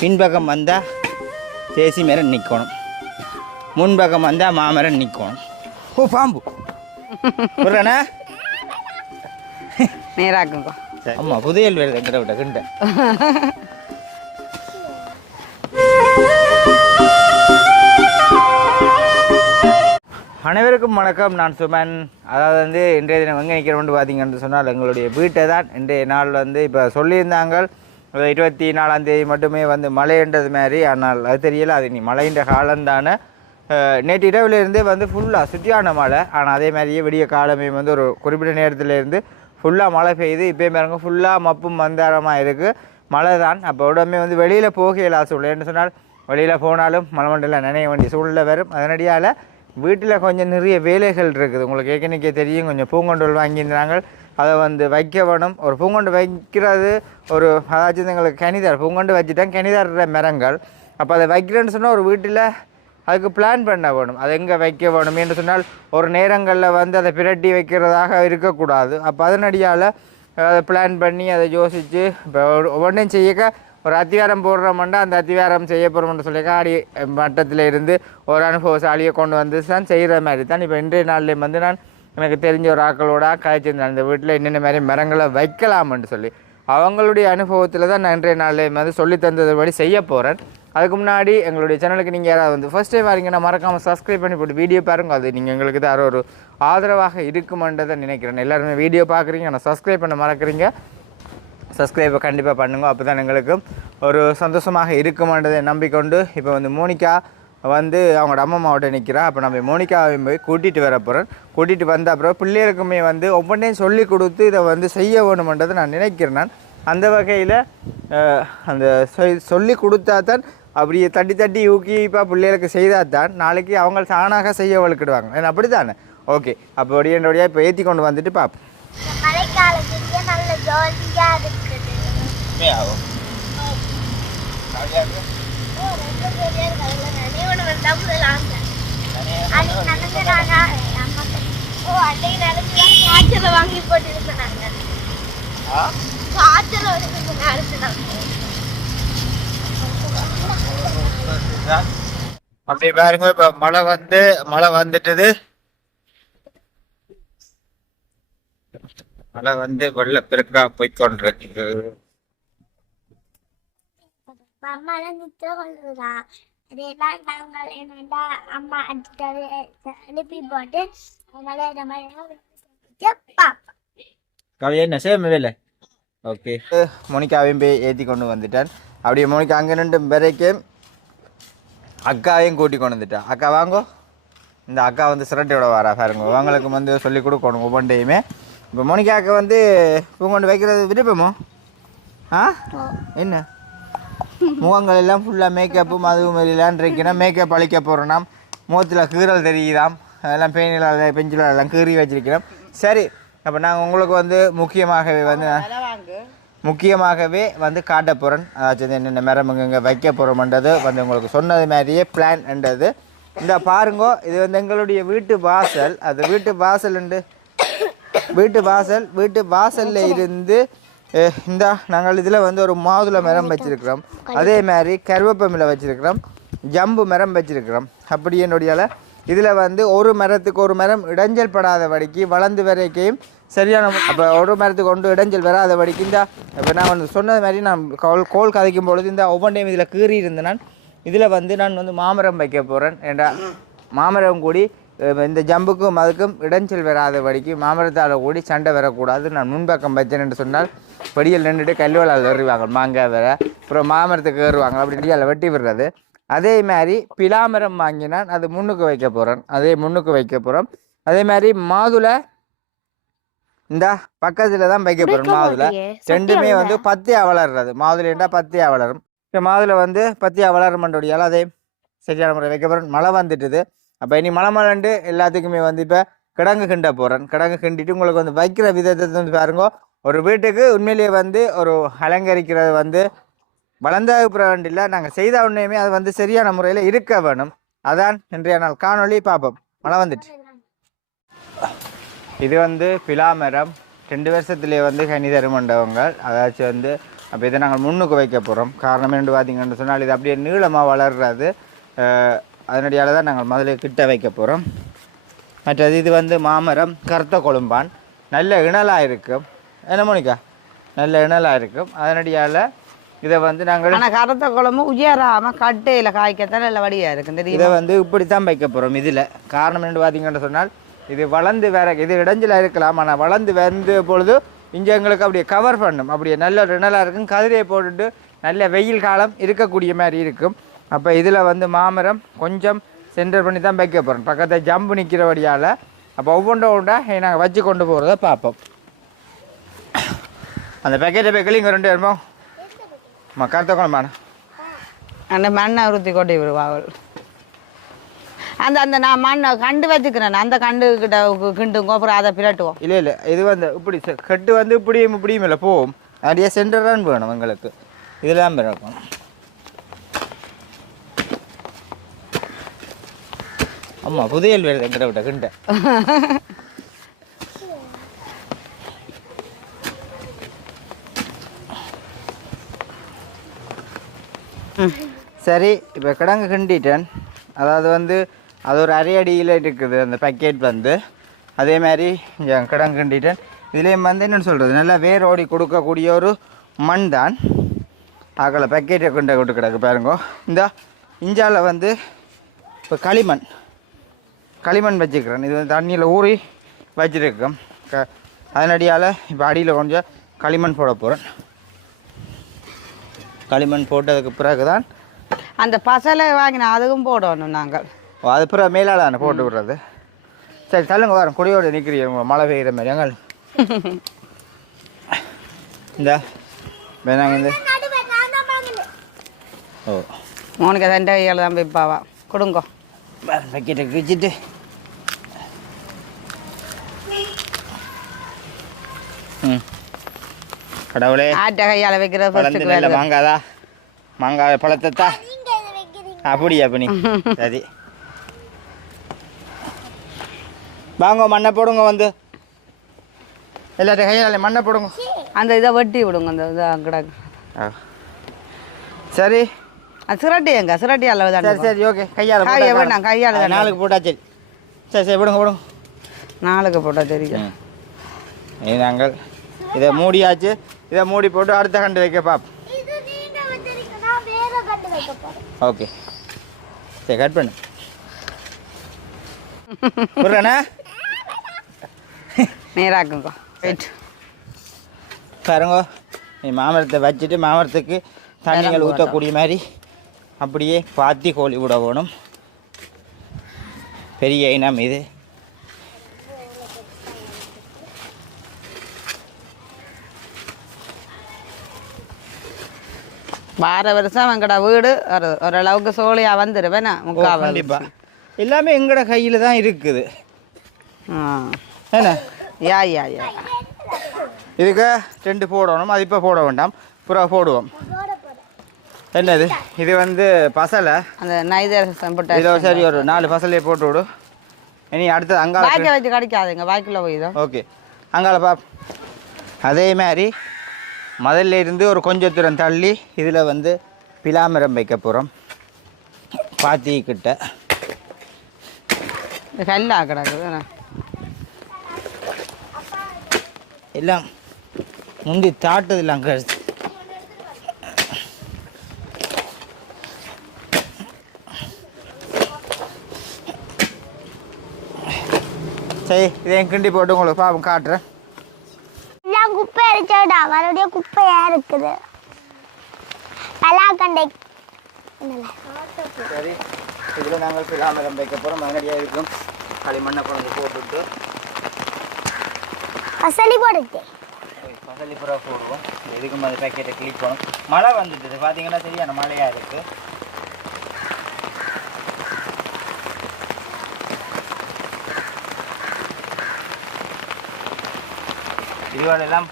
பின்பக்கம் வந்தால் தேசி மரம் நிற்கணும் முன்பக்கம் வந்தால் மாமரம் நிற்கணும் ஓ பாம்பு. புரியண்ணா நேராக்குங்க. ஆமாம் புதையல் வேறு எங்கிட்ட விட்ட கிண்ட. அனைவருக்கும் வணக்கம். நான் சுமன். அதாவது வந்து இன்றைய தினம் எங்கே நிற்கிறோம்னு பார்த்தீங்கன்னு சொன்னால் எங்களுடைய வீட்டை தான். இன்றைய நாள் வந்து இப்போ சொல்லியிருந்தாங்க. இருபத்தி நாலாம் தேதி மட்டுமே வந்து மழைன்றது மாதிரி ஆனால் அது தெரியல அது நீ மழைன்ற காலம்தானே. நேற்று இரவுலேருந்தே வந்து ஃபுல்லாக சுற்றியான மழை. ஆனால் அதே மாதிரியே விடிய காலமே வந்து ஒரு குறிப்பிட்ட நேரத்துலேருந்து ஃபுல்லாக மழை பெய்யுது இப்போயும் பாருங்க ஃபுல்லாக மப்பும் மந்தாரமாக இருக்குது மழை தான் அப்போ உடனே வந்து வெளியில் போகையில சூழ்நிலை. சொன்னால் வெளியில் போனாலும் மழை மண்டலம் நினைய வேண்டிய சூழ்நிலை வரும். அதனடியால் வீட்டில் கொஞ்சம் நிறைய வேலைகள் இருக்குது. உங்களுக்கு ஏற்கனவே தெரியும் கொஞ்சம் பூங்கொண்டல் வாங்கியிருந்தாங்க. அதை வந்து வைக்க வேணும் ஒரு பூங்கொண்டு வைக்கிறது ஒரு அதாச்சும் எங்களுக்கு கனிதார் பூங்கொண்டு வச்சுட்டேன். கனிதார மரங்கள். அப்போ அதை வைக்கிறேன்னு சொன்னால் ஒரு வீட்டில் அதுக்கு பிளான் பண்ண வேணும். அது எங்கே வைக்க வேணும் என்று சொன்னால் ஒரு நேரங்களில் வந்து அதை பிரட்டி வைக்கிறதாக இருக்கக்கூடாது. அப்போ அதனடியால் அதை பிளான் பண்ணி அதை யோசித்து இப்போ ஒவ்வொன்றையும் செய்யக்க ஒரு அத்திவாரம் போடுறோம்னா அந்த அத்திவாரம் செய்ய போகிறோம்னு சொல்லி ஆடி மட்டத்தில் இருந்து ஒரு அனுபவசாலியை கொண்டு வந்து தான் செய்கிற மாதிரி தான். இப்போ இன்றைய நாள்லேயும் வந்து நான் எனக்கு தெரிஞ்ச ஒரு ஆக்களோட காய்ச்சிருந்தேன் அந்த வீட்டில் என்னென்ன மாதிரி மரங்களை வைக்கலாம்னு சொல்லி அவங்களுடைய அனுபவத்தில் தான் நான் இன்றைய நாள்லேயும் வந்து சொல்லி தந்ததுபடி செய்ய போகிறேன் அதுக்கு முன்னாடி எங்களுடைய சேனலுக்கு நீங்கள் யாராவது வந்து ஃபஸ்ட் டைம் வரீங்கன்னா மறக்காமல் சப்ஸ்கிரைப் பண்ணி போட்டு வீடியோ பாருங்க. அது நீங்கள் எங்களுக்கு தான் ஒரு ஆதரவாக இருக்குமென்றதை நினைக்கிறேன். எல்லாருமே வீடியோ பார்க்குறீங்க ஆனால் சப்ஸ்கிரைப் பண்ண மறக்கிறீங்க. சப்ஸ்கிரைபை கண்டிப்பாக பண்ணுங்க. அப்போ தான் எங்களுக்கு ஒரு சந்தோஷமாக இருக்குமென்றதை நம்பிக்கொண்டு இப்போ வந்து மோனிகா வந்து அவங்களோட அம்மா அம்மாவோட நிற்கிறா அப்போ நம்ம மோனிகாவையும் போய் கூட்டிகிட்டு வர போகிறேன் கூட்டிகிட்டு வந்த அப்புறம் பிள்ளைகளுக்குமே வந்து ஒவ்வொன்றையும் சொல்லி கொடுத்து இதை வந்து செய்ய வேணுமென்றதை நான் நினைக்கிறேன் நான். அந்த வகையில் அந்த சொ- சொல்லி கொடுத்தா தான் அப்படியே தட்டி தட்டி ஊக்கிப்பா பிள்ளைகளுக்கு செய்தால் தான் நாளைக்கு அவங்க தானாக செய்ய வலுக்கிடுவாங்க. ஏன்னா அப்படி தானே ஓகே. அப்போ ஒடியண்டோடையாக இப்போ ஏற்றி கொண்டு வந்துட்டு பார்ப்போம் இந்த ஓ அன்னைக்கு அப்படி பாருங்க இப்ப மழை வந்து மழை வந்துட்டது. மழை வந்து வெள்ள பெருக்கா போய்கொண்டிருக்கு அதெல்லாம் நாங்கள் என்னடா அம்மா அனுப்பி போட்டு அதனால இந்த மாதிரி பாப்பா கவியா என்ன சேம் வேலை ஓகே மோனிகாவையும் போய் ஏற்றி கொண்டு வந்துட்டேன் அப்படியே மோனிகா அங்கே நின்று வரைக்கும் அக்காவையும் கூட்டி கொண்டு வந்துட்டேன் அக்கா வாங்கோ. இந்த அக்கா வந்து சிரட்டையோட வரா பாருங்க. அவங்களுக்கு வந்து சொல்லி கொடுக்கணும் ஒவ்வொன்றையுமே. இப்போ மோனிகாவுக்கு வந்து பூங்கொண்டு வைக்கிறது விருப்பமோ? ஆ. என்ன? முகங்கள் எல்லாம் ஃபுல்லாக மேக்கப்பும் அதுவும் எல்லாம் மேக்கப் அழிக்க போகிறோம் முகத்தில் கீறல் தெரியுதாம்? அதெல்லாம் பெயினில் பெஞ்சில் எல்லாம் கீறி வச்சிருக்கிறோம். சரி அப்போ நாங்கள் உங்களுக்கு வந்து முக்கியமாகவே வந்து முக்கியமாகவே வந்து காட்ட போகிறேன் அதாச்சும் என்னென்ன மரம் இங்கே வைக்க போகிறோம்ன்றது வந்து உங்களுக்கு சொன்னது மாதிரியே பிளான் என்றது. இந்த பாருங்கோ இது வந்து எங்களுடைய வீட்டு வாசல். அது வீட்டு வாசல்ண்டு வீட்டு வாசல் வீட்டு வாசல்ல இருந்து இந்த நாங்கள் இதில் வந்து ஒரு மாதுளை மரம் வச்சிருக்கிறோம். அதே மாதிரி கருவேப்பமிலை வச்சிருக்கிறோம். ஜம்பு மரம் வச்சிருக்கிறோம். அப்படி என்னுடைய இதில் வந்து ஒரு மரத்துக்கு ஒரு மரம் இடைஞ்சல் படாதபடிக்கு வளர்ந்து வரைக்கும் சரியான அப்போ ஒரு மரத்துக்கு ஒன்று இடைஞ்சல் வராதபடிக்கு இந்த இப்போ நான் வந்து சொன்னது மாதிரி நான் கோல் கோல் கதைக்கும் பொழுது இந்த ஒவ்வொன்றையும் இதில் கீறி இருந்தேன் நான். இதில் வந்து நான் வந்து மாமரம் வைக்க போகிறேன் ஏண்டா மாமரம் கூடி இந்த ஜம்புக்கும் அதுக்கும் இடைஞ்சல் வராதபடிக்கு மாமரத்தால் கூடி சண்டை வரக்கூடாது. நான் முன்பக்கம் வச்சேன் என்று சொன்னால் படியில் நின்றுட்டு கல்லுவலால் ஏறுவாங்க. மாங்காய் வேற அப்புறம் மாமரத்துக்கு ஏறுவாங்க. அப்படி அதில் வெட்டி விடுறது. அதே மாதிரி பிலாமரம் வாங்கினான். அது முன்னுக்கு வைக்க போகிறேன் அதே முன்னுக்கு வைக்க போகிறோம் அதே மாதிரி மாதுளை இந்த பக்கத்தில் தான் வைக்க போகிறோம் மாதுளை. ரெண்டுமே வந்து பத்தியாக வளர்றது. மாதுளைண்டா பத்தியாக வளரும். இப்போ மாதுளை வந்து பத்தியாக வளருமன்றோடையால் அதே சரியான முறை வைக்க போகிறேன் மழை வந்துட்டுது. அப்போ இனி மலமலண்டு எல்லாத்துக்குமே வந்து இப்போ கிடங்கு கிண்ட போகிறேன் கிடங்கு கிண்டிட்டு உங்களுக்கு வந்து வைக்கிற விதத்தை வந்து பாருங்க. ஒரு வீட்டுக்கு உண்மையிலேயே வந்து ஒரு அலங்கரிக்கிறது வந்து வளர்ந்த இல்லை நாங்கள் செய்த உடனேயுமே அது வந்து சரியான முறையில் இருக்க வேணும். அதான் இன்றைய நாள் காணொளி பார்ப்போம் மழை வந்துட்டு. இது வந்து பிலாமரம் ரெண்டு வருஷத்துலேயே வந்து கனிதரும் மண்டபங்கள். அதாச்சும் வந்து அப்போ இதை நாங்கள் முன்னுக்கு வைக்க போகிறோம் காரணம் என்று பார்த்தீங்கன்னு சொன்னால் இது அப்படியே நீளமாக வளர்றது. அதனடியால் தான் நாங்கள் முதல்ல கிட்ட வைக்க போகிறோம் மற்றது இது வந்து மாமரம் கருத்த கொழும்பான். நல்ல இணலாக இருக்கும் என்ன மோனிகா? நல்ல இணலாக இருக்கும் அதனடியால் இதை வந்து நாங்கள் ஆனா கருத்த குழம்பு உயராம கட்டையில காய்க்கத்தான் நல்ல வடியா இருக்கும் தெரியுமா? இதை வந்து இப்படி தான் வைக்க போகிறோம் இதில். காரணம் என்ன பார்த்தீங்கன்னு சொன்னால் இது வளர்ந்து வேற இது இடைஞ்சல இருக்கலாம். ஆனால் வளர்ந்து வந்து பொழுது இங்கே எங்களுக்கு அப்படியே கவர் பண்ணும். அப்படியே நல்ல நிழலாக இருக்கும். கதிரையை போட்டுட்டு நல்ல வெயில் காலம் இருக்கக்கூடிய மாதிரி இருக்கும். அப்போ இதில் வந்து மாமரம் கொஞ்சம் சென்டர் பண்ணி தான் வைக்க போகிறோம் பக்கத்தில் ஜம்பு நிற்கிறபடியால் அப்போ ஒவ்வொன்றும் ஒன்றா நாங்கள் வச்சு கொண்டு போகிறத பார்ப்போம். அந்த பேக்கெட்டை பேக்கில் இங்கே ரெண்டு இருப்போம் கருத்த குழம்பான அந்த மண்ணை உறுத்தி கொட்டி விடுவாள் அந்த அந்த நான் மண்ணை கண்டு வச்சுக்கிறேன். அந்த கண்டு கிட்ட கிண்டுங்க அப்புறம் அதை பிரட்டுவோம். இல்லை இல்லை இது வந்து இப்படி கட்டு வந்து இப்படியும் இப்படியும் இல்லை போகும் அப்படியே சென்டர் தான் வேணும் எங்களுக்கு. இதெல்லாம் இருக்கும் ஆமாம் புதையல் வருது எங்கிட்ட விட்ட கிண்ட. சரி இப்போ கிடங்கு கிண்டிட்டேன். அதாவது வந்து அது ஒரு அரை அடியில் இருக்குது அந்த பேக்கெட் வந்து. அதே மாதிரி இங்கே கிடங்கு கிண்டிட்டேன். இதுலேயும் வந்து என்னென்னு சொல்கிறது நல்லா வேரோடி கொடுக்கக்கூடிய ஒரு மண் தான். ஆக்கல பேக்கெட்டை கொண்டு கொண்டு கிடக்கு பாருங்க. இந்த இஞ்சாவில் வந்து இப்போ களிமண். களிமண் வச்சுக்கிறேன் இது வந்து தண்ணியில் ஊறி வச்சுருக்கேன். க அதனடியால் இப்போ அடியில் கொஞ்சம் களிமண் போட போகிறேன் களிமண் போட்டதுக்கு பிறகு தான் அந்த பசலை வாங்கின அதுவும் போடணும் நாங்கள். ஓ, அது பிறகு மேலால் தானே போட்டு விடுறது? சரி தள்ளுங்க வரோம் குடியோடு நிற்கிறீங்க உங்களை மழை பெய்கிற மாதிரி. எங்கள் இந்த. வேணாங்க இந்த ஓ. மோனிகா தண்டை கையால் தான் வைப்பாவா? கொடுங்கோ. பக்கெட்டை கிழிச்சிட்டு ம் கடவுளே ஆட்டை கையால் வைக்கிற வேலை மாங்காதா மாங்காய் பழத்தத்தா அப்படியா அப்ப நீ சரி வாங்க மண்ணை போடுங்க வந்து எல்லாத்தையும் கையால் மண்ணை போடுங்க அந்த இதை வெட்டி விடுங்க அந்த இதை கிடக்கு ஆ. சரி சிரட்டி எங்க? சிரட்டி அளவு சரி தான் சரி ஓகே. கையால் கையை வேணாம், கையால. நாளுக்கு போட்டா சரி. சரி சரி விடுங்க விடுங்க. நாளுக்கு போட்டால். இது நாங்கள் இதை மூடியாச்சு. இதை மூடி போட்டு அடுத்த கண்டு வைக்க பாப். இது நீங்க வச்சிருக்கீங்க நான் வேற கண்டு வைக்க போறேன். ஓகே. சரி கட் பண்ணு. விடுறேண்ணா. நேராக்குங்க. ரைட் பாருங்க நீ மாமரத்தை வச்சுட்டு மாமரத்துக்கு தண்ணிகள் ஊற்றக்கூடிய மாதிரி அப்படியே பாத்தி கோழி விட வேணும். பெரிய இனம் இது. வார வருஷம் எங்கட வீடு ஒரு ஓரளவுக்கு சோழியா முக்கால் கண்டிப்பா. எல்லாமே எங்களோட கையில் தான் இருக்குது. என்ன? யா யா யா. இதுக்கு ரெண்டு போடணும். அது இப்போ போட வேண்டாம். புறா போடுவோம். என்னது? இது வந்து பசலை? அந்த நைதர் போட்ட இதோ சரி ஒரு நாலு பசலையை போட்டு விடு. இனி அடுத்தது அங்கால வாய்க்க வச்சு கிடைக்காதுங்க வாய்க்குள்ள போயிதோ ஓகே. அங்கால பாப் அதே மாதிரி முதல்ல இருந்து ஒரு கொஞ்சம் தூரம் தள்ளி இதில் வந்து பிலாமரம் வைக்க போகிறோம். பாத்தி கிட்ட. கல்லா கிடக்குது? எல்லாம் முந்தி தாட்டதில் அங்கே சரி இதையும் கிண்டி போட்டு உங்களுக்கு பாப்போம் காட்டுறேன் எல்லாம் குப்பை அடிச்சோடா மறுபடியும் குப்பையா இருக்குது பலாக்கண்டை சரி இதில் நாங்கள் பிலாமரம் வைக்க போகிறோம் மறுபடியாக இருக்கும் களிமண்ணை கொண்டு போட்டுவிட்டு பசலி போடுச்சு பசலி புறா போடுவோம் எதுக்கும் அந்த பேக்கெட்டை கிளிக் பண்ணும் மழை வந்துட்டுது பார்த்தீங்கன்னா சரியான மழையாக இருக்குது இதுவோட எல்லாம்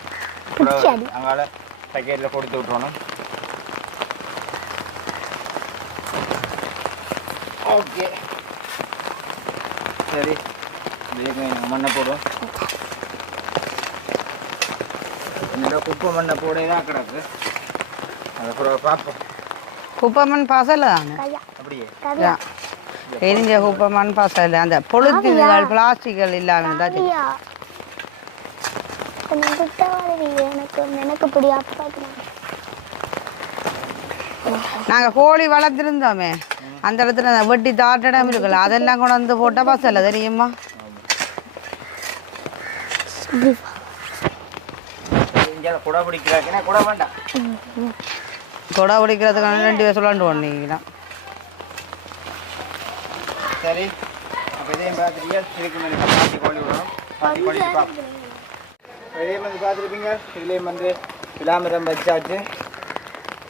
பிடிச்சி அடி. அங்கால பேக்கெட்டில் கொடுத்து விட்றணும் ஓகே சரி மண்ணை போடுவோம் என்னோட குப்பை மண்ணை போடே தான் கிடக்கு அதுக்கப்புறம் பார்ப்போம் குப்பமண் பாசல தானே கையா அப்படியே எரிஞ்ச குப்பமண் பாசல அந்த பொழுதுகள் பிளாஸ்டிக்கள் இல்லாமல் தான் எனக்கு எனக்கு அப்பா நாங்கள் கோழி வளர்த்துருந்தோமே. அந்த இடத்துல வெட்டி தாட்டிடம் இருக்குல்ல அதெல்லாம் கொண்டு வந்து போட்டால் பசல தெரியுமா? இங்கே குடை பிடிக்கிறாக்குன்னா குடை வேண்டாம். கொடை பிடிக்கிறதுக்கான ரெண்டு பேர் சொல்லாண்டு ஒன்றீங்கன்னா சரி. அப்போ இதையும் பார்த்துட்டீங்க இதுக்கு மேலே பாத்தி கோழி விடணும் பாத்தி கோழி பார்ப்போம் இதையும் வந்து பார்த்துருப்பீங்க. இதுலேயும் வந்து பிலாமரம் வச்சாச்சு.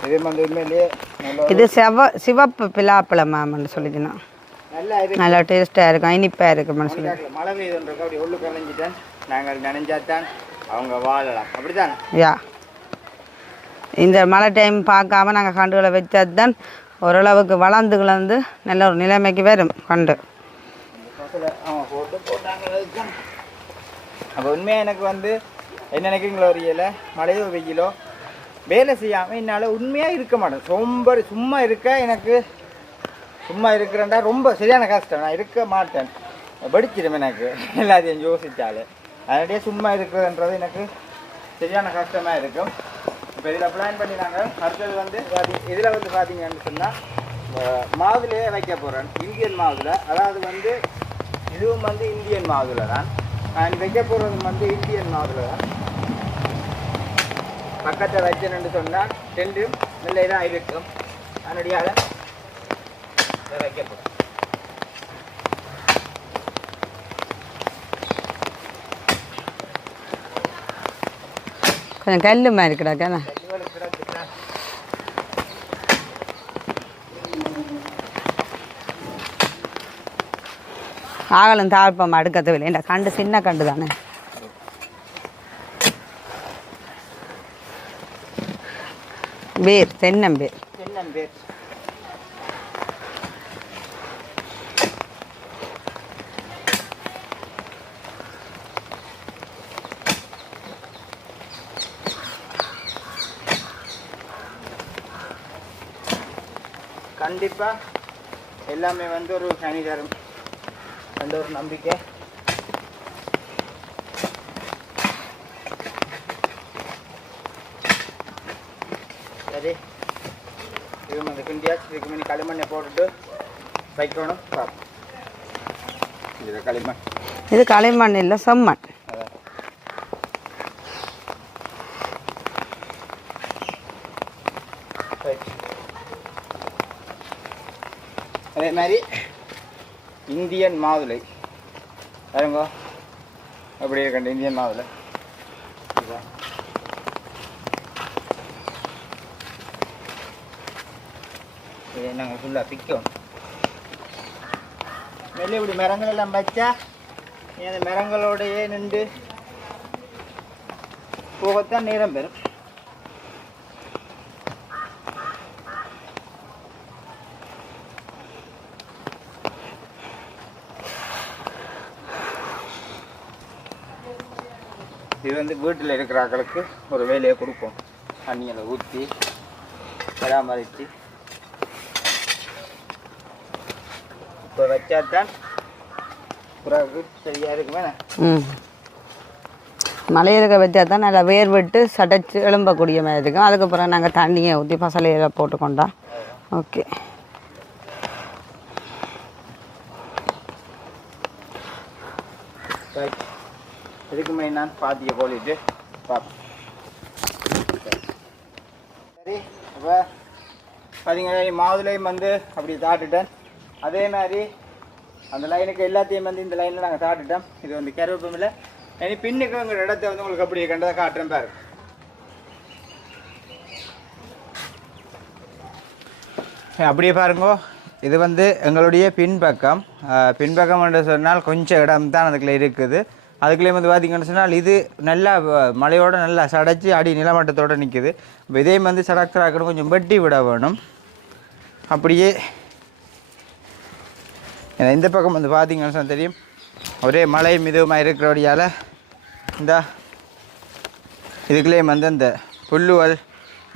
இதையும் வந்து உண்மையிலேயே இது செவ சிவப்பு பிலாப்பழம் மேம்னு சொல்லிக்கணும் நல்லா டேஸ்ட்டாக இருக்கும் இனிப்பாக இருக்கும்னு சொல்லி மழை பெய்யுதுன்றக்கு அப்படி உள்ளு கலைஞ்சிட்டேன் நாங்கள் நினைஞ்சாத்தான் அவங்க வாழலாம். அப்படித்தானே? யா. இந்த மழை டைம் பார்க்காம நாங்கள் கண்டுகளை வச்சது தான் ஓரளவுக்கு வளர்ந்து கிளந்து நல்ல ஒரு நிலைமைக்கு வரும் கண்டு. அப்போ உண்மையாக எனக்கு வந்து என்ன நினைக்கிறீங்களோ ஒரு மழையோ வெயிலோ வேலை செய்யாமல் என்னால் உண்மையாக இருக்க மாட்டேன். ரொம்ப சும்மா இருக்க எனக்கு. சும்மா இருக்கிறேன்டா ரொம்ப சரியான கஷ்டம். நான் இருக்க மாட்டேன். படிச்சிடும் எனக்கு. எல்லாத்தையும் யோசித்தாலே அதனாலே சும்மா இருக்கிறதுன்றது எனக்கு சரியான கஷ்டமாக இருக்கும். இப்போ இதில் பிளான் பண்ணினாங்க அடுத்தது வந்து பாத்தி இதில் வந்து பார்த்தீங்கன்னு சொன்னால் மாதுளையே வைக்க போகிறேன் இந்தியன் மாதுளை. அதாவது வந்து இதுவும் வந்து இந்தியன் மாவுல தான். நான் வைக்க போகிறது வந்து இந்தியன் மாவுல தான். பக்கத்தை வச்சேன்னு சொன்னால் ரெண்டும் நல்ல இதாக இருக்கும். அதனடியாக வைக்கப்படும் கொஞ்சம் கல் மாதிரி கிடக்கண்ணா ஆகலும் தாழ்ப்பம் அடுக்கத்தவில்லை. கண்டு சின்ன கண்டு தானே? வேர் தென்னம்பேர் தென்னம்பேர் கண்டிப்பாக கண்டிப்பா எல்லாமே வந்து ஒரு சனி தரும் அந்த ஒரு நம்பிக்கை. சரி. இது வந்து கிண்டியாச்சு இதுக்கு முன்னாடி களிமண்ணை போட்டுட்டு வைக்கணும். பார்ப்போம் இது களிமண். இது களிமண் இல்லை செம்மண் அதான் Right. அதே மாதிரி இந்தியன் மாதுளை. பாருங்க. அப்படி இருக்கண்ட இந்தியன் மாதுளை. இதுதான். நாங்கள் ஃபுல்லாக பிக்கணும் வெளியே இப்படி மரங்கள் எல்லாம் வச்சா நீ மரங்களோடையே நின்று போகத்தான் நேரம் பெறும். இது வந்து வீட்டில் இருக்கிற ஆட்களுக்கு ஒரு வேலையை கொடுப்போம். தண்ணியில் ஊற்றி பராமரித்து. இப்போ வச்சாதான் பிறகு சரியாக இருக்குமே? ம். மலையிருக்க வச்சா தான் நல்லா வேர் விட்டு சடைச்சு எழும்பக்கூடிய மாதிரி இருக்கும். அதுக்கப்புறம் நாங்கள் தண்ணியை ஊற்றி பசலையில் போட்டுக்கொண்டா. ஓகே. இதுக்குமே மேலே நான் பாத்தியை போலிட்டு பார்ப்போம் சரி அப்போ பார்த்தீங்கன்னா மாதுளையும் வந்து அப்படி தாட்டுட்டேன் அதே மாதிரி அந்த லைனுக்கு எல்லாத்தையும் வந்து இந்த லைனில் நாங்கள் தாட்டுட்டோம் இது வந்து கருவேப்பம் இல்லை இனி பின்னுக்குங்கிற இடத்த வந்து உங்களுக்கு அப்படி கண்டதை காட்டுறேன் பாரு. அப்படியே பாருங்க. இது வந்து எங்களுடைய பின்பக்கம். பின்பக்கம் என்று சொன்னால் கொஞ்சம் இடம் தான் அதுக்குள்ளே இருக்குது. அதுக்குள்ளே வந்து பார்த்தீங்கன்னு சொன்னால் இது நல்லா மழையோட நல்லா சடைச்சி அடி நிலமட்டத்தோடு நிற்குது இப்போ இதே வந்து சடக்கிறாக்கணும் கொஞ்சம் வெட்டி விட வேணும். அப்படியே. இந்த பக்கம் வந்து பார்த்தீங்கன்னு சொன்னா தெரியும். ஒரே மழை மிதமாக இருக்கிறபடியால் இந்த இதுக்குள்ளேயும் வந்து இந்த புல்லுவல்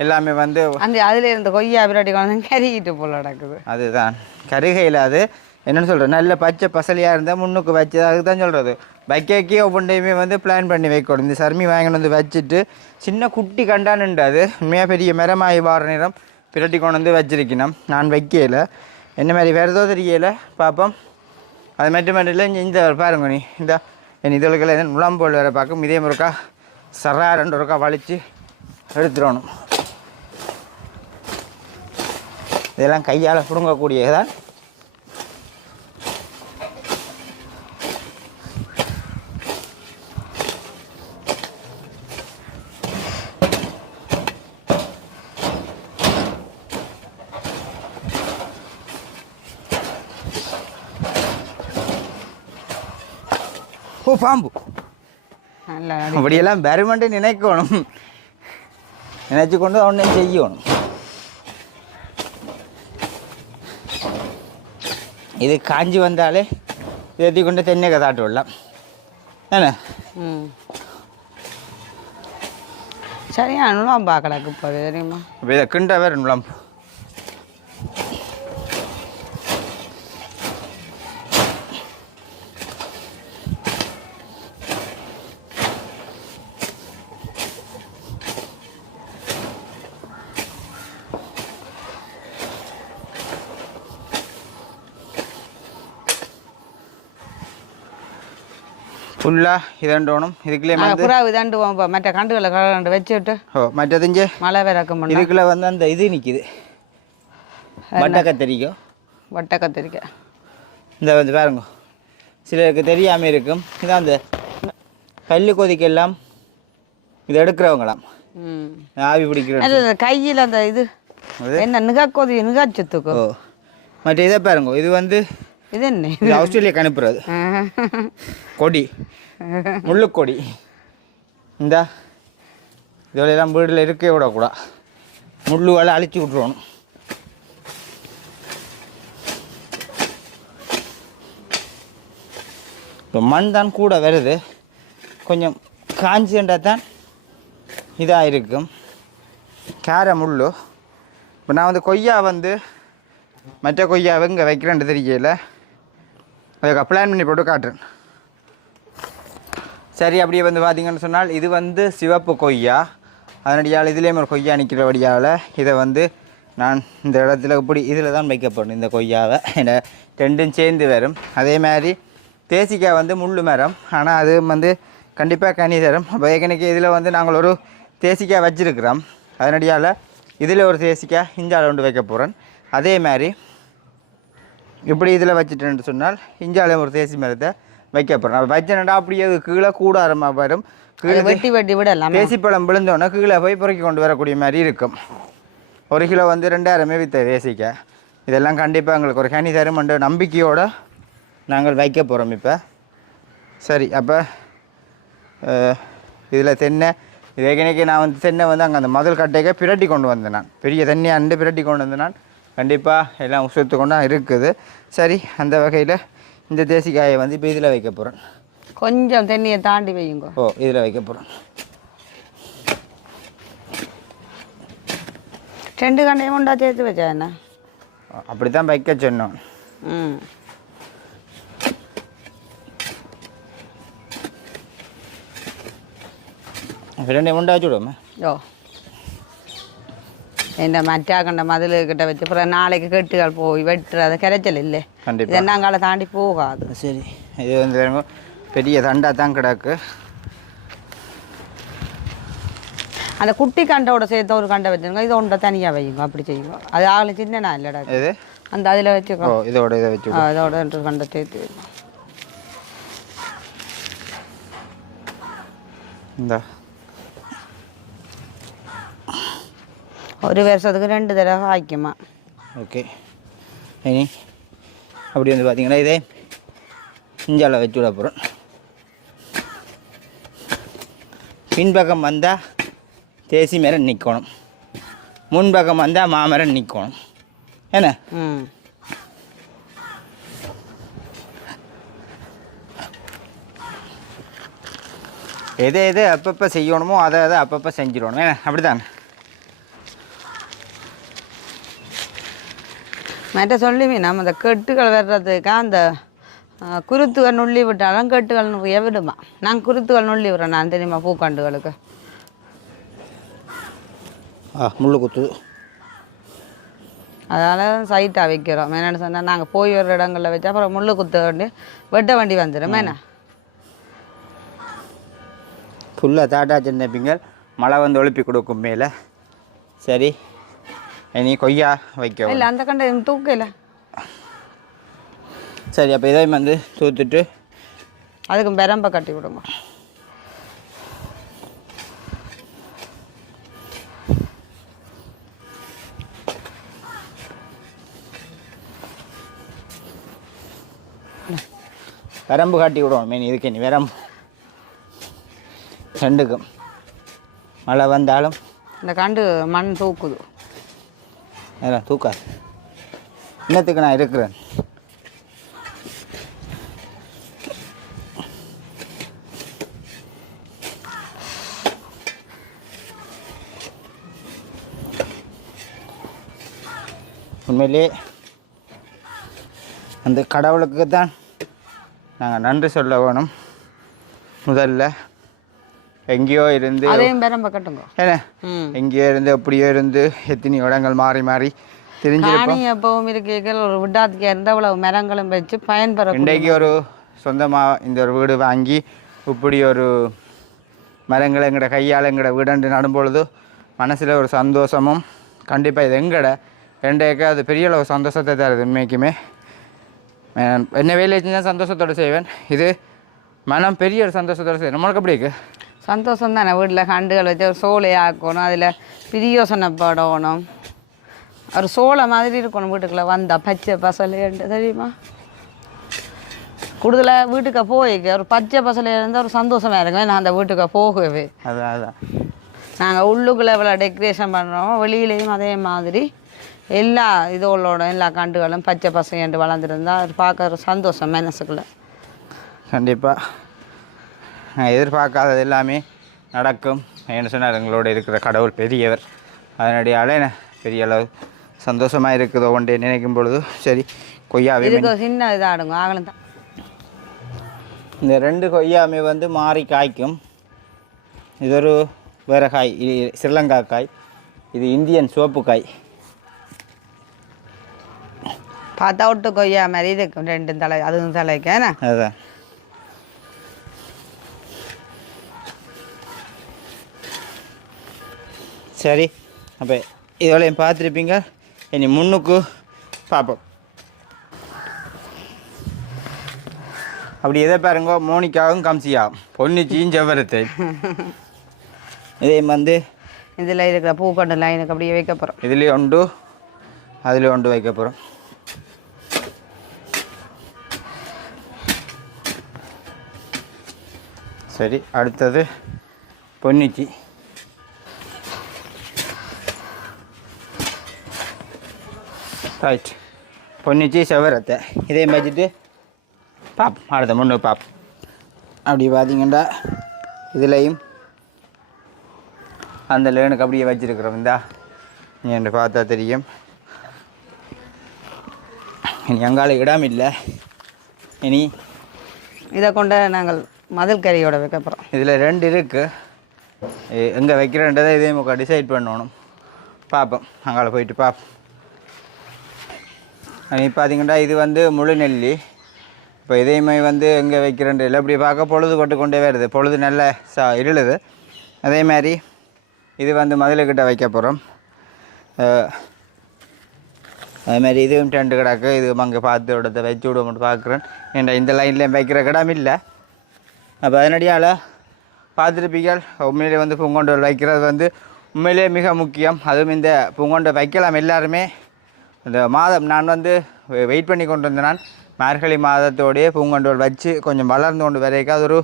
எல்லாமே வந்து அந்த அதுல இருந்து கொய்யா விராட்டி கொண்டு கருகிட்டு போல நடக்குது அதுதான். கருகையில் அது என்னென்னு சொல்கிறது நல்ல பச்சை பசலியாக இருந்தால் முன்னுக்கு வச்சு அதுக்கு தான் சொல்கிறது வைக்கக்கே ஒவ்வொன்றையுமே வந்து பிளான் பண்ணி வைக்கணும். இந்த சர்மி வாங்கிட்டு வந்து வச்சுட்டு சின்ன குட்டி கண்டானுண்டு அது. உண்மையாக பெரிய மரமாகி வார நேரம் பிரட்டி கொண்டு வந்து வச்சிருக்கணும். நான் வைக்கல. என்ன மாதிரி வேறு ஏதோ தெரியல. பார்ப்போம் அது மட்டும் மட்டும் இல்லை இந்த பாருங்க நீ. இந்த. என் இதழ்களை முழம்போல் வேறு பார்க்கும். இதே முறுக்கா சரா ரெண்டு ஒருக்கா வலித்து எடுத்துடணும். இதெல்லாம் கையால் பிடுங்கக்கூடியதான் ஓ பாம்பு. அப்படியெல்லாம் வருமென்று நினைக்கணும். நினைச்சு கொண்டு அவனே செய்யணும். இது காஞ்சி வந்தாலே ஏற்றி கொண்டு தென்னை கதாட்டு விடலாம். என்ன? சரியா நுழம்பா கிடக்கு இப்போ தெரியுமா? இப்போ இதை கிண்ட வேறு நுழம்பு ஃபுல்லாக இதண்டோணும். இதுக்குள்ளே வந்து புறா விதாண்டு இப்போ மற்ற கண்டுகளை கண்டு வச்சுட்டு ஓ மற்றதுஞ்சே மழை விறக்கம் பண்ண இதுக்குள்ளே வந்து அந்த இது நிற்கிது வட்ட கத்தரிக்கோ. வட்டை கத்திரிக்காய் இந்த வந்து பாருங்க. சிலருக்கு தெரியாமல் இருக்கும். இதான் அந்த கல் கொதிக்கெல்லாம் இதை எடுக்கிறவங்களாம். ஆவி பிடிக்கிற அது அந்த கையில் அந்த இது. என்ன நிகாக்கோதி நிகாச்சத்துக்கு ஓ. மற்ற இதை பாருங்க. இது வந்து இது என்ன இது ஆஸ்திரேலியாக்கு அனுப்புறது. கொடி. முள்ளுக்கொடி. இந்த இதோடையெல்லாம் வீட்டில் இருக்கவே விடக்கூடாது முள்ளுகளை அழிச்சு விட்ருவோம் இப்போ மண் தான் கூட வருது. கொஞ்சம் காஞ்சின்றா தான் இதாக இருக்கும். கேர முள் இப்போ நான் வந்து கொய்யா வந்து மற்ற கொய்யாவை இங்கே வைக்கிறேன்னு தெரியல. அதுக்கு பிளான் பண்ணி போட்டு காட்டுறேன். சரி அப்படியே வந்து பார்த்தீங்கன்னு சொன்னால் இது வந்து சிவப்பு கொய்யா. அதனடியால் இதுலேயும் ஒரு கொய்யா நிற்கிறபடியால் இதை வந்து நான் இந்த இடத்துல இப்படி இதில் தான் வைக்கப்படணும் இந்த கொய்யாவை. இந்த ரெண்டும் சேர்ந்து வரும். அதே மாதிரி தேசிக்காய் வந்து முள்ளு மரம். ஆனால் அது வந்து கண்டிப்பாக கனி தரும். அப்போ ஏற்கனவே இதில் வந்து நாங்கள் ஒரு தேசிக்காய் வச்சுருக்கிறோம். அதனடியால் இதில் ஒரு தேசிக்காய் இஞ்சால ஒன்று வைக்க போகிறேன் அதே மாதிரி இப்படி இதில் வச்சுட்டேன்னு சொன்னால் இஞ்சால ஒரு தேசி மரத்தை வைக்க போகிறேன் வச்சேன்டா அப்படியே அது கீழே கூடாரமாக வரும். கீழே வெட்டி வெட்டி விடலாம்? தேசிப்பழம் விழுந்தோன்னே கீழே போய் பொறுக்கி கொண்டு வரக்கூடிய மாதிரி இருக்கும். ஒரு கிலோ வந்து ரெண்டாயிரமே வித்த தேசிக்காய் இதெல்லாம் கண்டிப்பாக எங்களுக்கு ஒரு கனி தருமன்ற நம்பிக்கையோடு நாங்கள் வைக்க போகிறோம் இப்போ. சரி அப்போ இதில் தென்னை இது ஏற்கனவே நான் வந்து தென்னை வந்து அங்கே அந்த மதில் கட்டைக்க பிரட்டி கொண்டு வந்தேன் நான். பெரிய தென்னை அண்டு பிரட்டி கொண்டு வந்தேன் நான். கண்டிப்பாக எல்லாம் உசுத்து கொண்டா இருக்குது. சரி அந்த வகையில் இந்த தேசிக்காயை வந்து இப்போ இதில் வைக்க போகிறேன் கொஞ்சம் தண்ணியை தாண்டி வையுங்க. ஓ இதில் வைக்க போகிறேன் ரெண்டு கண்டையும் உண்டா சேர்த்து வச்சா என்ன? அப்படி தான் வைக்க சொன்னோம். ம். ரெண்டே உண்டா வச்சுடுவோமே ஓ இந்த மറ്റാக்கண்ட மதில் கிட்ட வச்சு அப்புறம் நாளைக்கு கெட்டுகள் போய் வெட்டுறது கிடைச்சல் இல்லை கண்டிப்பாக இதென்னாங்கால தாண்டி போகாது சரி இது வந்து பெரிய தண்டா தான் கிடக்கு அந்த குட்டி கண்டோட சேர்த்து ஒரு கண்டை வச்சுருங்க இதை ஒன்றை தனியாக வையுங்க அப்படி செய்யுங்க அது ஆகலும் சின்னனா இல்லைடா இது அந்த அதில் வச்சுக்கோ இதோட இதை வச்சு ரெண்டு கண்டை சேர்த்து வைங்க இந்த ஒரு வருஷத்துக்கு ரெண்டு தடவை ஆய்க்குமா ஓகே இனி அப்படி வந்து பார்த்தீங்கன்னா இதே இஞ்சால வச்சு விட போகிறோம் பின்பக்கம் வந்தால் தேசி மரம் நிற்கணும் முன்பக்கம் வந்தால் மாமரம் நிற்கணும் என்ன எதை எது அப்பப்போ செய்யணுமோ அதை அதை அப்பப்போ செஞ்சிடணும் ஏன்னா அப்படிதான் மற்ற சொல்லுவி நம்ம அந்த கெட்டுகள் வர்றதுக்கு அந்த குருத்துகள் நுள்ளி விட்டாலும் கெட்டுகள் நிறைய விடுமா? நான் குருத்துகள் நுள்ளி விடுறேன் நான் தெரியுமா பூக்காண்டுகளுக்கு? ஆ முள்ளு குத்து. அதனால் சைட்டாக வைக்கிறோம். என்னென்னு சொன்னால் நாங்கள் போய் வர இடங்களில் வச்சு அப்புறம் முள்ளு குத்த வேண்டி வெட்ட வண்டி வந்துடும் என்ன? ஃபுல்லாக தாட்டா சின்ன பிங்கல் மழை வந்து ஒழுப்பி கொடுக்கும் மேலே. சரி. இனி கொய்யா வைக்க இல்லை அந்த கண்டை தூக்கல சரி அப்போ இதையும் வந்து தூத்துட்டு அதுக்கு பெரம்பை கட்டி விடுங்க வரம்பு காட்டி விடுவோம் மீன் இதுக்கு நீ வரம்பு ரெண்டுக்கும் மழை வந்தாலும் இந்த கண்டு மண் தூக்குது அதான் தூக்கா. இன்னத்துக்கு நான் இருக்கிறேன்? உண்மையிலே அந்த கடவுளுக்கு தான் நாங்கள் நன்றி சொல்ல வேணும். முதல்ல எங்கேயோ இருந்து அதையும் என்ன? எங்கேயோ இருந்து எப்படியோ இருந்து எத்தனை இடங்கள் மாறி மாறி தெரிஞ்சிருப்போம். எப்பவும் இருக்கீர்கள் ஒரு விடாத்துக்கு அவ்வளவு மரங்களும் வச்சு பயன்பெற இன்றைக்கு ஒரு சொந்தமாக இந்த ஒரு வீடு வாங்கி இப்படி ஒரு மரங்களை எங்கட கையால் எங்கட வீடண்டு நடும்பொழுது மனசில் ஒரு சந்தோஷமும் கண்டிப்பாக இது எங்கட? ரெண்டேக்க அது பெரிய அளவு சந்தோஷத்தை தருது உண்மைக்குமே என்ன வேலையை செஞ்சால் சந்தோஷத்தோடு செய்வேன். இது மனம் பெரிய ஒரு சந்தோஷத்தோடு செய்வேன் நம்மளுக்கு அப்படி இருக்கு? சந்தோஷம் தானே வீட்டில் கண்டுகள் வச்சு ஒரு சோலை ஆக்கணும் அதில் பிரியோசனப்படணும் ஒரு சோளை மாதிரி இருக்கணும் வீட்டுக்குள்ளே வந்தா பச்சை பசலைன்ட்டு தெரியுமா? கூடுதலாக வீட்டுக்கு போய்க்க ஒரு பச்சை பசலை இருந்தால் ஒரு சந்தோஷமா இருக்கும் நான் அந்த வீட்டுக்கு போகவே. அதான் அதான். நாங்கள் உள்ளுக்குள்ளே இவ்வளோ டெக்கரேஷன் பண்ணுறோம் வெளியிலையும் அதே மாதிரி. எல்லா இதோளோட எல்லா கண்டுகளும் பச்சை பசங்க வளர்ந்துருந்தா அது பார்க்க ஒரு சந்தோஷம் மனசுக்குள்ளே. கண்டிப்பாக எதிர்பார்க்காதது எல்லாமே நடக்கும் என்ன சொன்னார். எங்களோட இருக்கிற கடவுள் பெரியவர். அதனடியால் என்ன பெரிய அளவு சந்தோஷமாக இருக்குதோ ஒன்றே நினைக்கும் பொழுது சரி கொய்யாவே சின்ன இதாடுங்க ஆகலும் தான். இந்த ரெண்டு கொய்யாமே வந்து மாறி காய்க்கும். இது ஒரு வேறு காய் இது ஸ்ரீலங்கா காய் இது இந்தியன் சோப்பு காய். பார்த்தா ஒட்டு கொய்யா மாதிரி இருக்கும் ரெண்டு தலை அதுவும் தலைக்கு என்ன சரி அப்போ இதோடையும் பார்த்துருப்பீங்க. இனி முன்னுக்கு பார்ப்போம். அப்படி எதை பாருங்க மோனிக்காவும் கம்சியாகும் பொன்னிச்சியும் செவ்வரத்தை. இதே வந்து இதில் இருக்கிற பூக்கொண்டு லைனுக்கு அப்படியே வைக்க போகிறோம் இதுலேயும் உண்டு அதுலேயும் உண்டு வைக்க போகிறோம் சரி அடுத்தது பொன்னிச்சி. ரைட் பொன்னிச்சி செவரத்தை இதே வச்சுட்டு பாப் அடுத்த முன்னு பாப் அப்படி பார்த்தீங்கன்னா இதுலேயும் அந்த லேனுக்கு அப்படியே வச்சிருக்கிறோம் இந்தா நீ என்று பார்த்தா தெரியும் இனி அங்கால இடம் இல்லை இனி இதை கொண்டு நாங்கள் மதில் கறியோட வைக்க போகிறோம் இதில் ரெண்டு இருக்குது எங்கே வைக்கிறன்றதை இதே முக்கா டிசைட் பண்ணணும் பார்ப்போம் அங்கால போயிட்டு பார்ப்போம் இப்போ பார்த்தீங்கன்னா இது வந்து முழு நெல்லி. இப்போ இதையுமே வந்து எங்கே வைக்கிறேன் இல்லை இப்படி பார்க்க பொழுது கொட்டு கொண்டே வருது. பொழுது நல்ல சா இருளுது. அதே மாதிரி இது வந்து மதிலுக்கிட்ட வைக்க போகிறோம் அதே மாதிரி இதுவும் டென்ட் கிடக்கு. இது அங்கே பார்த்து இடத்த வச்சு விடுவோம்னு பார்க்குறேன். ஏன்டா இந்த லைன்லேயும் வைக்கிற கிடம் இல்லை. அப்போ அதனடியால் பார்த்துருப்பீங்கள் உண்மையிலே வந்து பூங்கொண்டல் வைக்கிறது வந்து உண்மையிலே மிக முக்கியம். அதுவும் இந்த பூங்கொண்டை வைக்கலாம் எல்லாருமே. இந்த மாதம் நான் வந்து வெயிட் பண்ணி கொண்டு வந்தேன் நான். மார்கழி மாதத்தோடையே பூங்கொண்டோல் வச்சு கொஞ்சம் வளர்ந்து கொண்டு வரைக்கும் அது ஒரு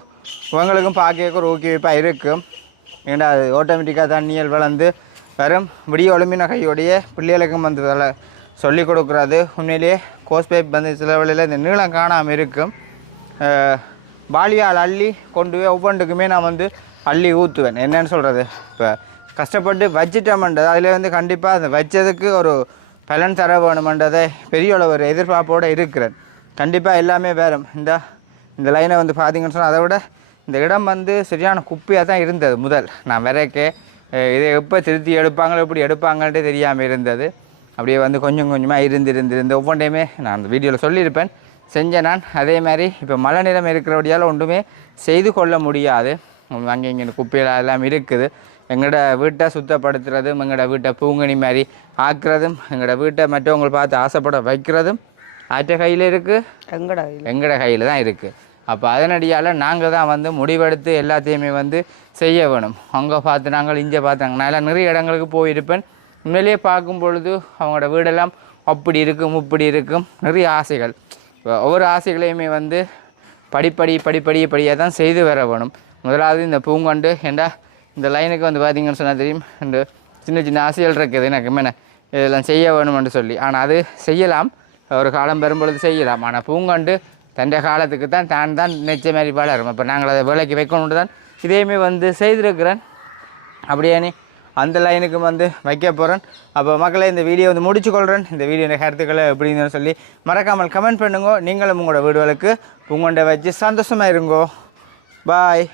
உங்களுக்கும் பார்க்க ஒரு ஊக்குவிப்பாக இருக்கும். ஏன்னா அது ஆட்டோமேட்டிக்காக தண்ணியல் வளர்ந்து வரும். விடிய ஒளிமின கையோடைய பிள்ளைகளுக்கும் வந்து வள சொல்லி கொடுக்குறது. உண்மையிலேயே கோஸ் பைப் வந்து சில வழியில் இந்த நீளம் காணாமல் இருக்கும். பாலியால் அள்ளி கொண்டு போய் ஒவ்வொன்றுக்குமே நான் வந்து அள்ளி ஊற்றுவேன் என்னன்னு சொல்கிறது இப்போ கஷ்டப்பட்டு வச்சிட்டோம்ன்றது அதில் வந்து கண்டிப்பாக அந்த வச்சதுக்கு ஒரு பலன் தர வேணுமென்றதை பெரிய அளவு ஒரு எதிர்பார்ப்போடு இருக்கிறேன். கண்டிப்பாக எல்லாமே வேறும். இந்த இந்த லைனை வந்து பார்த்தீங்கன்னு சொன்னால் அதை விட இந்த இடம் வந்து சரியான குப்பையாக தான் இருந்தது முதல். நான் விரைக்கே இதை எப்போ திருத்தி எடுப்பாங்களோ எப்படி எடுப்பாங்கன்ட்டு தெரியாமல் இருந்தது. அப்படியே வந்து கொஞ்சம் கொஞ்சமாக இருந்து இருந்து இருந்து ஒவ்வொன்றையுமே நான் அந்த வீடியோவில் சொல்லியிருப்பேன். செஞ்ச நான். அதே மாதிரி இப்போ மழை நிலம் இருக்கிறபடியால் ஒன்றுமே செய்து கொள்ள முடியாது. அங்கே இங்கே குப்பையில் எல்லாம் இருக்குது. எங்களோட வீட்டை சுத்தப்படுத்துறதும் எங்களோட வீட்டை பூங்கனி மாதிரி ஆக்குறதும் எங்களோட வீட்டை மற்றவங்களை பார்த்து ஆசைப்பட வைக்கிறதும் ஆற்ற கையில் இருக்குது எங்கடா? எங்களோட கையில் தான் இருக்குது அப்போ அதனடியால் நாங்கள் தான் வந்து முடிவெடுத்து எல்லாத்தையுமே வந்து செய்ய வேணும். அங்கே பார்த்து நாங்கள் இங்கே பார்த்தாங்க நான் எல்லாம் நிறைய இடங்களுக்கு போயிருப்பேன். உண்மையிலேயே பார்க்கும் பொழுது அவங்களோட வீடெல்லாம் அப்படி இருக்கும் இப்படி இருக்கும். நிறைய ஆசைகள். இப்ப ஒவ்வொரு ஆசைகளையுமே வந்து படிப்படி படிப்படி படியாக தான் செய்து வர வேணும். முதலாவது இந்த பூங்கொண்டு ஏண்டா இந்த லைனுக்கு வந்து பார்த்தீங்கன்னு சொன்னால் தெரியும் இந்த சின்ன சின்ன ஆசைகள் இருக்குது எனக்கு மேலே இதெல்லாம் செய்ய வேணும்னு சொல்லி. ஆனால் அது செய்யலாம். ஒரு காலம் பெரும்பொழுது செய்யலாம். ஆனால் பூங்கொண்டு தண்டை காலத்துக்கு தான் தான் தான் நிச்சய மாதிரி வளரும். இப்போ நாங்கள் அதை விலைக்கு வைக்கணுன்ட்டு தான் இதையுமே வந்து செய்திருக்கிறேன். அப்படியே நீ அந்த லைனுக்கு வந்து வைக்க போகிறேன் அப்போ மக்களை இந்த வீடியோ வந்து முடிச்சுக்கொள்கிறேன் இந்த வீடியோ கருத்துக்களை எப்படின்னு சொல்லி மறக்காமல் கமெண்ட் பண்ணுங்க. நீங்களும் உங்களோட வீடுகளுக்கு பூங்கொண்டை வச்சு சந்தோஷமாக இருங்கோ. பாய்